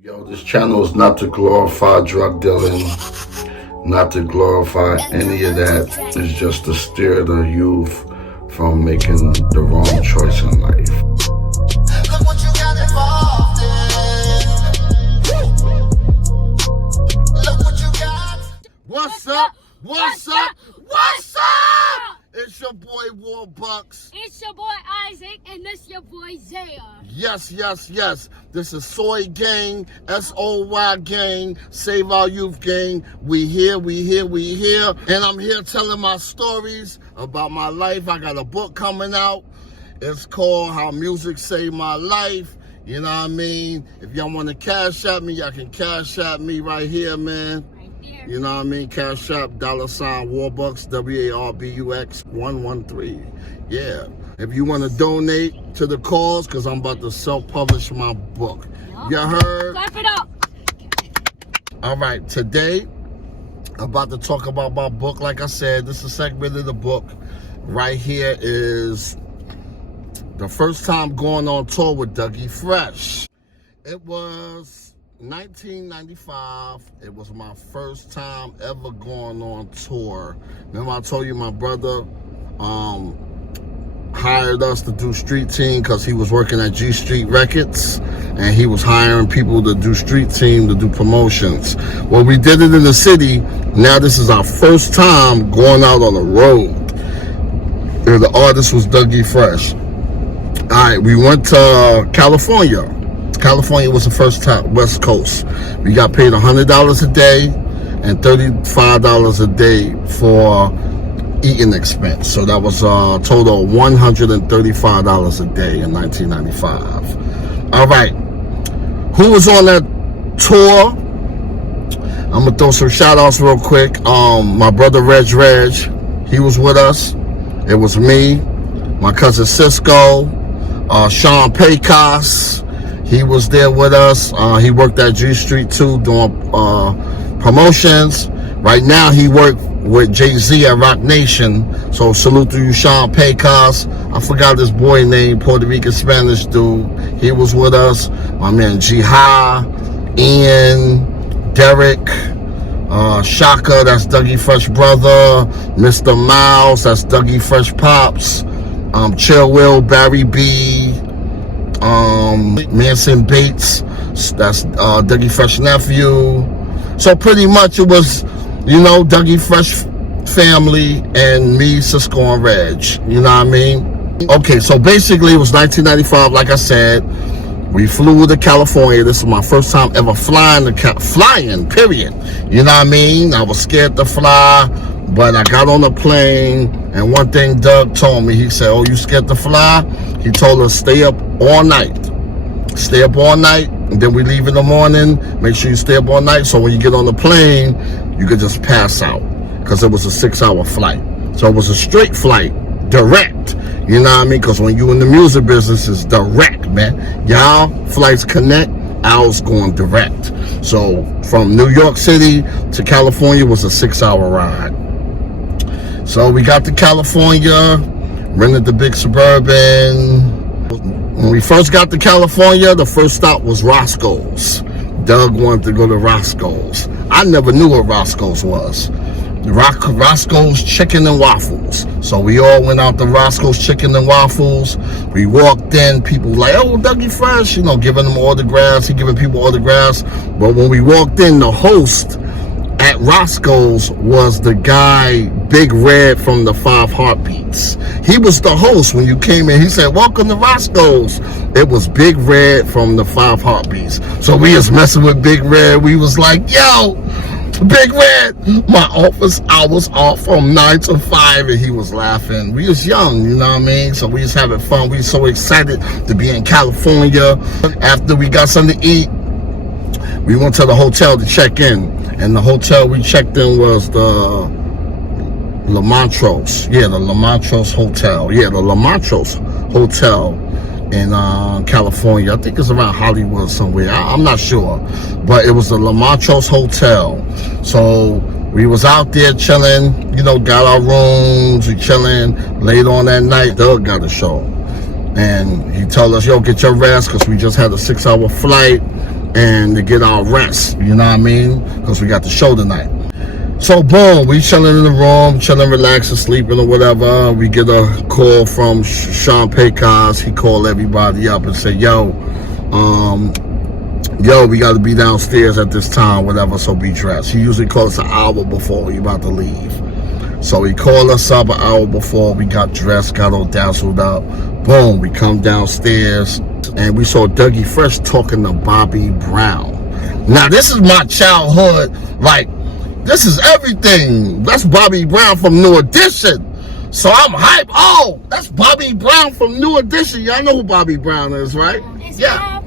Yo, this channel is not to glorify drug dealing, not to glorify any of that. It's just to steer the youth from making the wrong choice in life. Look what you got involved in. Look what you got. What's up? What's up? What's up? It's your boy Warbucks. It's your boy Isaac, and this your boy Zaya. Yes. This is Soy Gang, SOY Gang, Save Our Youth Gang. We here. And I'm here telling my stories about my life. I got a book coming out. It's called How Music Saved My Life. You know what I mean? If y'all want to cash at me, y'all can cash at me right here, man. You know what I mean? Cash App, $ Warbucks, WARBUX 113. Yeah. If you want to donate to the cause, because I'm about to self-publish my book. You heard? Clap it up. All right. Today, I'm about to talk about my book. Like I said, this is a segment of the book. Right here is the first time going on tour with Dougie Fresh. It was 1995. It was my first time ever going on tour. Remember I told you my brother hired us to do street team because he was working at G Street Records and he was hiring people to do street team, to do promotions. Well, we did it in the city. Now this is our first time going out on the road. And the artist was Dougie Fresh. All right, we went to California. California was the first time, West Coast. We got paid $100 a day and $35 a day for eating expense. So that was a total of $135 a day in 1995. All right. Who was on that tour? I'm going to throw some shout outs real quick. My brother Reg, he was with us. It was me, my cousin Cisco, Sean Pecos. He was there with us. He worked at G Street too, doing promotions. Right now, he worked with Jay-Z at Rock Nation. So salute to you, Sean Pecos. I forgot this boy name, Puerto Rican Spanish dude. He was with us. My man G-Ha, Ian, Derek, Shaka, that's Dougie Fresh brother. Mr. Miles, that's Dougie Fresh Pops. Chill Will, Barry B. Manson Bates, that's Dougie Fresh nephew. So pretty much it was, Dougie Fresh family and me, Cisco and Reg. You know what I mean? Okay, so basically it was 1995, like I said. We flew to California. This is my first time ever flying, period. You know what I mean? I was scared to fly, but I got on the plane, and one thing Doug told me, he said, "Oh, you scared to fly?" He told us, stay up all night, and then we leave in the morning. Make sure you stay up all night, so when you get on the plane, you could just pass out, because it was a 6-hour flight. So it was a straight flight, direct. You know what I mean? Because when you in the music business, it's direct, man. Y'all flights connect, ours going direct. So from New York City to California was a 6-hour ride. So we got to California, rented the big Suburban. When we first got to California, the first stop was Roscoe's. Doug wanted to go to Roscoe's. I never knew what Roscoe's was. Roscoe's Chicken and Waffles. So we all went out to Roscoe's Chicken and Waffles. We walked in, people like, "Oh, Dougie Fresh," giving them autographs. He giving people autographs. But when we walked in, the host at Roscoe's was the guy, Big Red from the 5 Heartbeats. He was the host when you came in. He said, "Welcome to Roscoe's." It was Big Red from the 5 Heartbeats. So we was messing with Big Red. We was like, "Yo, Big Red, my office hours are from 9 to 5, and he was laughing. We was young, you know what I mean? So we was having fun. We was so excited to be in California. After we got something to eat, we went to the hotel to check in. And the hotel we checked in was the La Montrose. Yeah, the La Montrose Hotel. Yeah, the La Montrose Hotel in California. I think it's around Hollywood somewhere. I'm not sure. But it was the La Montrose Hotel. So we was out there chilling, got our rooms, we chilling. Late on that night, Doug got a show. And he told us, "Yo, get your rest," because we just had a 6-hour flight. and to get our rest, you know what I mean? Because we got the show tonight. So boom, we chilling in the room, chilling, relaxing, sleeping or whatever. We get a call from Sean Paycos. He called everybody up and said, yo, we got to be downstairs at this time, whatever, so be dressed. He usually calls us an hour before we about to leave. So he called us up an hour before. We got dressed, got all dazzled up. Boom, we come downstairs and we saw Dougie Fresh talking to Bobby Brown. Now, this is my childhood, like, this is everything. That's Bobby Brown from New Edition. So I'm hyped. Oh, that's Bobby Brown from New Edition. Y'all know who Bobby Brown is, right? Yeah.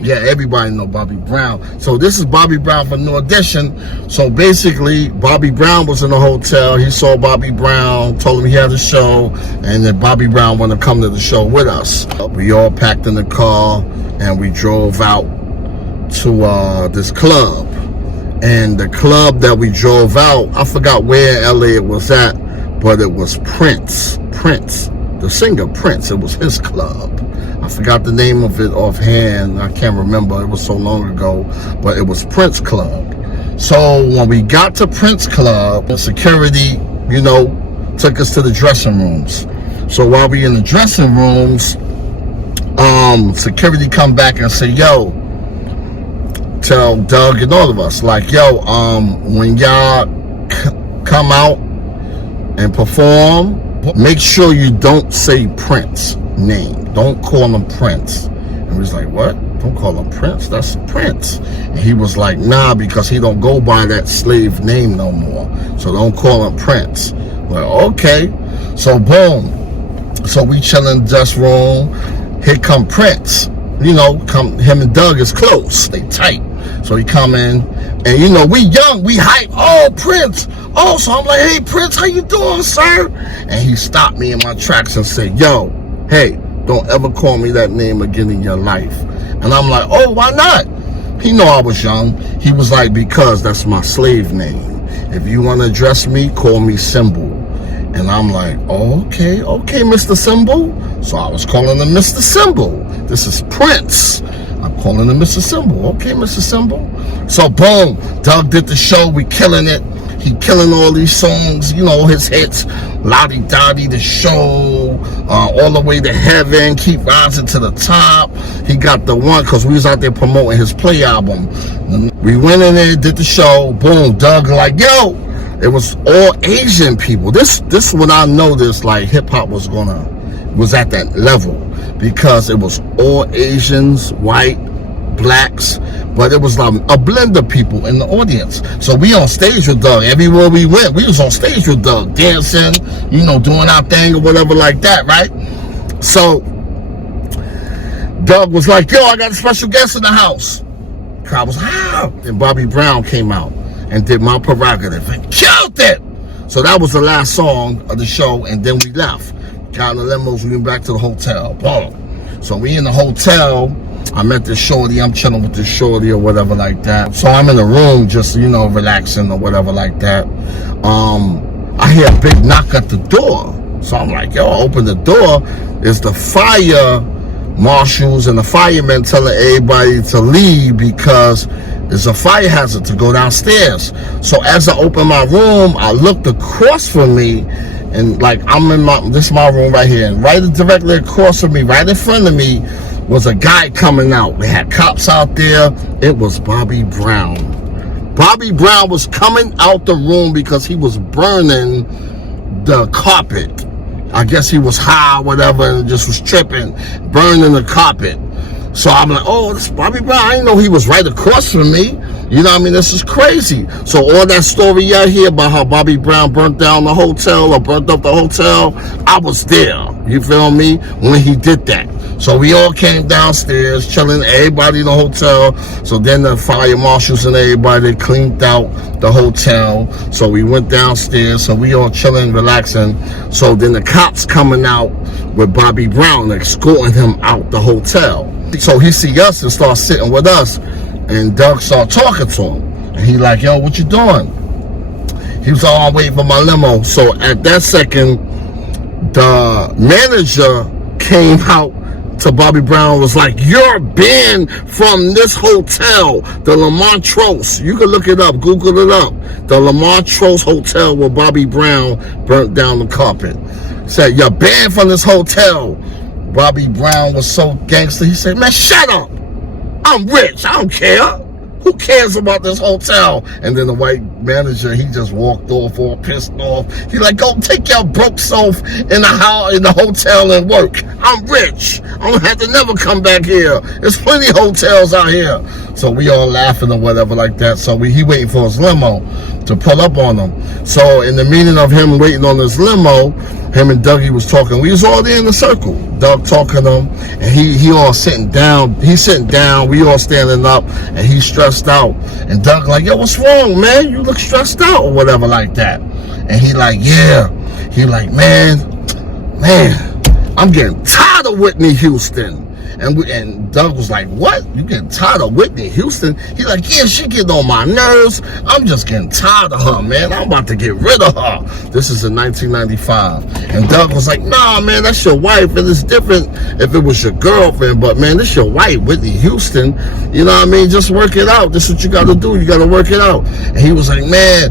Yeah, everybody know Bobby Brown. So this is Bobby Brown from New Edition. So basically, Bobby Brown was in the hotel. He saw Bobby Brown, told him he had a show, and that Bobby Brown wanted to come to the show with us. We all packed in the car, and we drove out to this club. And the club that we drove out, I forgot where in LA it was at, but it was Prince, the singer Prince. It was his club. I forgot the name of it offhand. I can't remember. It was so long ago, but it was Prince Club. So when we got to Prince Club, the security, you know, took us to the dressing rooms. So while we in the dressing rooms, security come back and say, yo, tell Doug and all of us, like, yo, when y'all come out and perform, make sure you don't say Prince name. Don't call him Prince. And we was like, what? Don't call him Prince? That's Prince. And he was like, nah, because he don't go by that slave name no more. So don't call him Prince. Well, okay. So boom. So we chilling in the dress room. Here come Prince. You know, him and Doug is close. They tight. So he come in, and you know, we young, we hype. Oh, Prince. Oh, so I'm like, hey, Prince, how you doing, sir? And he stopped me in my tracks and said, yo, hey, don't ever call me that name again in your life. And I'm like, oh, why not? He know I was young. He was like, because that's my slave name. If you want to address me, call me Symbol. And I'm like, oh, okay, Mr. Symbol. So I was calling him Mr. Symbol. This is Prince. I'm calling him Mr. Symbol. Okay, Mr. Symbol. So boom, Doug did the show. We killing it. He killing all these songs, you know, his hits. Lottie Dottie, the show, all the way to heaven, keep rising to the top. He got the one, because we was out there promoting his Play album. We went in there, did the show. Boom, Doug like, yo, it was all Asian people. This when I noticed like hip hop was at that level, because it was all Asians, white, blacks, but it was like a blend of people in the audience. So we on stage with Doug. Everywhere we went, we was on stage with Doug, dancing, you know, doing our thing or whatever like that, right? So Doug was like, yo, I got a special guest in the house. Crowd was, how? And Bobby Brown came out and did My Prerogative and killed it. So that was the last song of the show, and then we left. Got in the limos, we went back to the hotel. Boom. So we in the hotel. I met this shorty. I'm chilling with this shorty or whatever like that. So I'm in the room just, you know, relaxing or whatever like that. I hear a big knock at the door. So I'm like, yo, open the door. It's the fire marshals and the firemen telling everybody to leave because there's a fire hazard to go downstairs. So as I open my room, I looked across from me, and like I'm in this is my room right here, and right directly across from me, right in front of me, was a guy coming out. They had cops out there. It was Bobby Brown. Bobby Brown was coming out the room because he was burning the carpet. I guess he was high or whatever and just was tripping, burning the carpet. So I'm like, oh, this is Bobby Brown. I didn't know he was right across from me. You know what I mean? This is crazy. So all that story y'all hear about how Bobby Brown burnt down the hotel or burnt up the hotel, I was there. You feel me? When he did that. So we all came downstairs, chilling, everybody in the hotel. So then the fire marshals and everybody, they cleaned out the hotel. So we went downstairs. So we all chilling, relaxing. So then the cops coming out with Bobby Brown, escorting him out the hotel. So he see us and start sitting with us. And Doug started talking to him. And he like, yo, what you doing? He was all waiting for my limo. So at that second, the manager came out to Bobby Brown was like, you're banned from this hotel, the La Montrose. You can look it up, Google it up. The La Montrose Hotel where Bobby Brown burnt down the carpet. Said, you're banned from this hotel. Bobby Brown was so gangster, he said, man, shut up. I'm rich, I don't care. Who cares about this hotel? And then the white manager, he just walked off all pissed off. He like, go take your broke self in the hotel and work. I'm rich. I don't have to never come back here. There's plenty of hotels out here. So we all laughing or whatever like that. So he waiting for his limo to pull up on him. So in the meaning of him waiting on his limo, him and Dougie was talking. We was all there in the circle. Doug talking to him, and he all sitting down. He's sitting down. We all standing up, and he's stressed out. And Doug like, yo, what's wrong, man? You look stressed out or whatever like that. And he like, yeah. He like, man, I'm getting tired of Whitney Houston. And Doug was like, what? You getting tired of Whitney Houston? He like, yeah, she getting on my nerves. I'm just getting tired of her, man. I'm about to get rid of her. This is in 1995. And Doug was like, nah, man, that's your wife. And it's different if it was your girlfriend. But, man, this your wife, Whitney Houston. You know what I mean? Just work it out. This is what you got to do. You got to work it out. And he was like, man,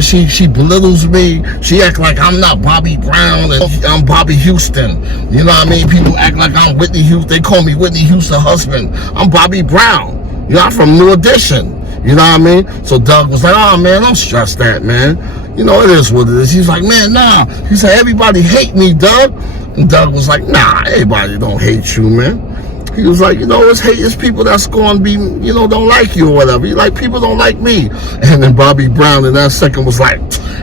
she belittles me. She act like I'm not Bobby Brown and I'm Bobby Houston. You know what I mean? People act like I'm Whitney Houston. They call me Whitney Houston husband. I'm Bobby Brown. You know, I'm from New Edition. You know what I mean? So Doug was like, oh, man, don't stress that, man. You know, it is what it is. He's like, man, nah. He said, everybody hate me, Doug. And Doug was like, nah, everybody don't hate you, man. He was like, you know, it's hate is people that's going to be, you know, don't like you or whatever. He like, people don't like me. And then Bobby Brown in that second was like,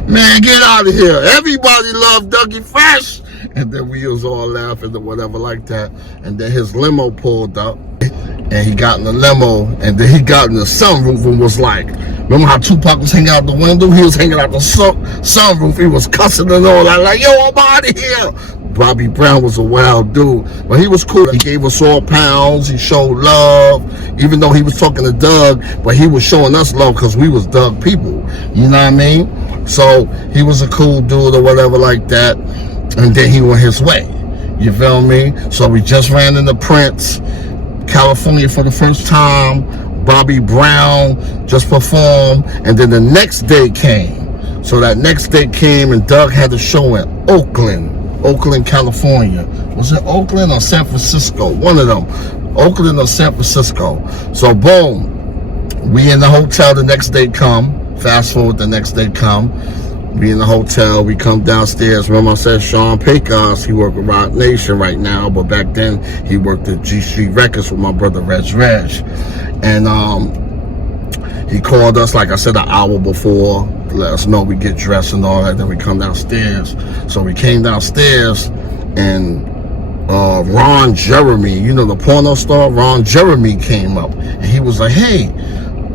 man, get out of here. Everybody love Dougie Fresh. And then we was all laughing or whatever like that. And then his limo pulled up. And he got in the limo. And then he got in the sunroof and was like, remember how Tupac was hanging out the window? He was hanging out the sunroof. He was cussing and all that. Like, yo, I'm out of here. Bobby Brown was a wild dude. But he was cool. He gave us all pounds. He showed love. Even though he was talking to Doug. But he was showing us love because we was Doug people. You know what I mean? So he was a cool dude or whatever like that. And then he went his way. You feel me? So we just ran into Prince, California for the first time. Bobby Brown just performed. And then the next day came. So that next day came and Doug had a show in Oakland, California. Was it Oakland or San Francisco? One of them. Oakland or San Francisco. So boom. We in the hotel the next day come. Fast forward the next day come. We in the hotel, we come downstairs. Remember I said Sean Pecos, he worked with Rock Nation right now, but back then he worked at G Street Records with my brother Reg. And he called us, like I said, an hour before, to let us know we get dressed and all that, then we come downstairs. So we came downstairs and Ron Jeremy, you know the porno star, Ron Jeremy came up and he was like, hey,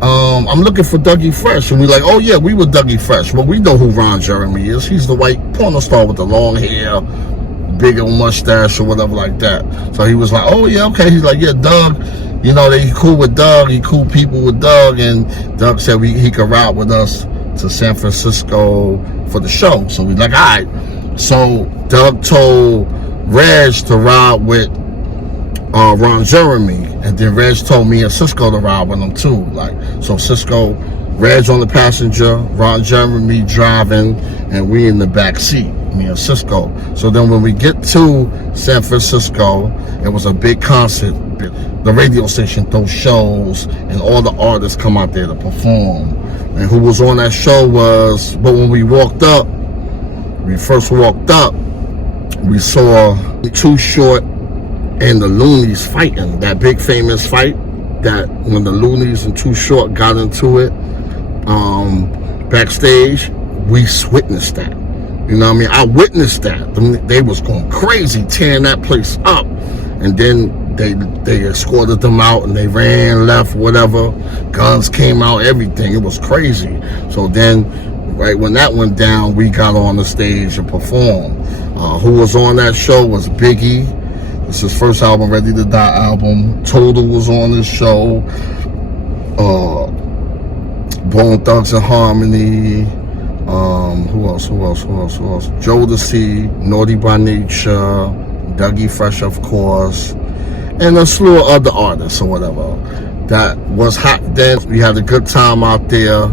I'm looking for Dougie Fresh. And we like, oh yeah, we were Dougie Fresh. Well, we know who Ron Jeremy is. He's the white porno star with the long hair, big old mustache or whatever like that. So he was like, oh yeah, okay. He's like, yeah, Doug, you know, he cool with Doug. He cool people with Doug. And Doug said he could ride with us to San Francisco for the show. So we like, all right. So Doug told Reg to ride with Ron Jeremy, and then Reg told me and Cisco to ride with him too. Like, so Cisco, Reg on the passenger, Ron Jeremy driving, and we in the back seat, me and Cisco. So then when we get to San Francisco, it was a big concert. The radio station throws shows, and all the artists come out there to perform. And who was on that show was, but when we first walked up, we saw Too Short and the Loonies fighting, that big famous fight that when the Loonies and Too Short got into it backstage, we witnessed that. You know what I mean? I witnessed that. They was going crazy, tearing that place up. And then they escorted them out and they ran, left, whatever. Guns came out, everything. It was crazy. So then, right when that went down, we got on the stage and performed. Who was on that show was Biggie. It's his first album, Ready to Die album. Total was on this show. Bone Thugs and Harmony. Who else? Jodeci, Naughty by Nature, Dougie Fresh, of course. and a slew of other artists or whatever. That was hot then. We had a good time out there.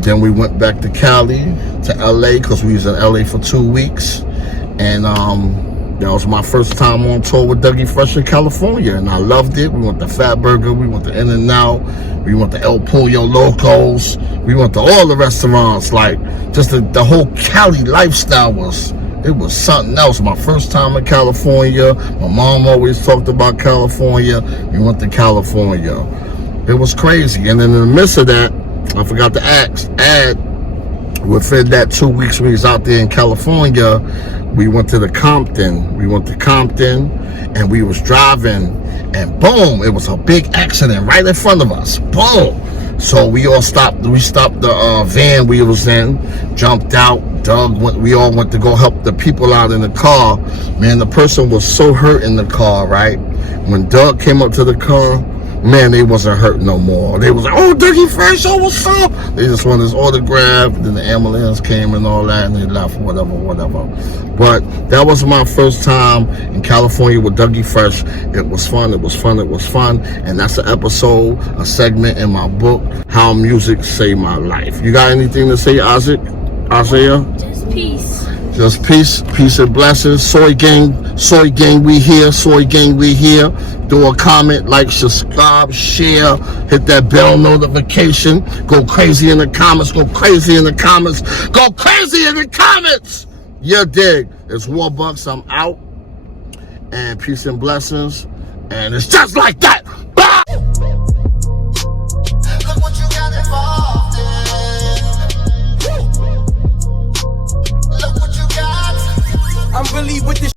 Then we went back to Cali, to LA, because we was in LA for 2 weeks. And that was my first time on tour with Dougie Fresh in California, and I loved it. We went to Fat Burger, we went to In-N-Out, we went to El Pollo Locos, we went to all the restaurants. Like, just the whole Cali lifestyle was something else. My first time in California. My mom always talked about California. We went to California. It was crazy. And then in the midst of that, I forgot to add, within that 2 weeks we was out there in California, we went to Compton. We went to Compton, and we was driving, and boom, it was a big accident right in front of us. Boom. So we all stopped. We stopped the van we was in, jumped out. We all went to go help the people out in the car. Man, the person was so hurt in the car, right? When Doug came up to the car, man, they wasn't hurt no more. They was like, oh, Dougie Fresh, oh, what's up? They just wanted his autograph. Then the ambulance came and all that, and they left, whatever. But that was my first time in California with Dougie Fresh. It was fun. And that's an episode, a segment in my book, How Music Saved My Life. You got anything to say, Isaiah? Just peace. Just peace and blessings. Soy gang, we here. Do a comment, like, subscribe, share, hit that bell notification. Go crazy in the comments. You dig? It's Warbucks. I'm out. And peace and blessings. And it's just like that. Bye! Look what you got involved in. Look what you got. I'm really with this.